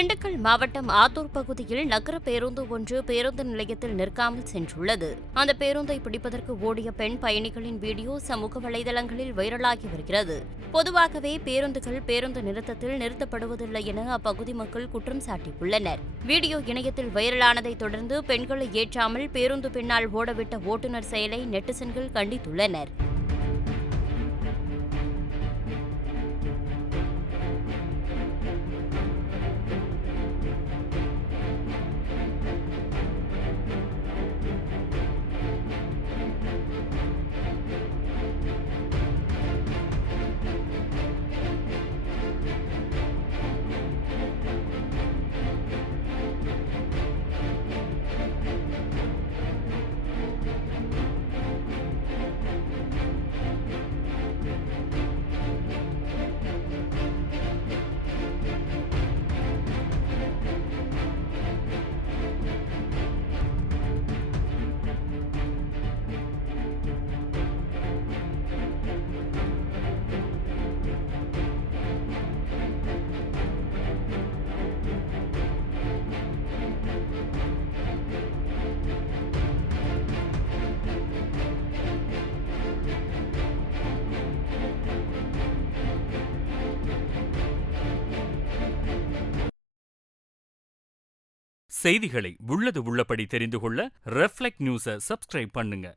திண்டுக்கல் மாவட்டம் ஆத்தூர் பகுதியில் நகர பேருந்து ஒன்று பேருந்து நிலையத்தில் நிற்காமல் சென்றுள்ளது. அந்த பேருந்தை பிடிப்பதற்கு ஓடிய பெண் பயணிகளின் வீடியோ சமூக வலைதளங்களில் வைரலாகி வருகிறது. பொதுவாகவே பேருந்து நிறுத்தத்தில் நிறுத்தப்படுவதில்லை என அப்பகுதி மக்கள் குற்றம் சாட்டியுள்ளனர். வீடியோ இணையத்தில் வைரலானதை தொடர்ந்து பெண்களை ஏற்றாமல் பேருந்து பின்னால் ஓடவிட்ட ஓட்டுநர் செயலை நெட்டிசன்கள் கண்டித்துள்ளனர். செய்திகளை உள்ளது உள்ளபடி தெரிந்து கொள்ள ரெஃப்ளெக்ட் நியூஸை சப்ஸ்கிரைப் பண்ணுங்க.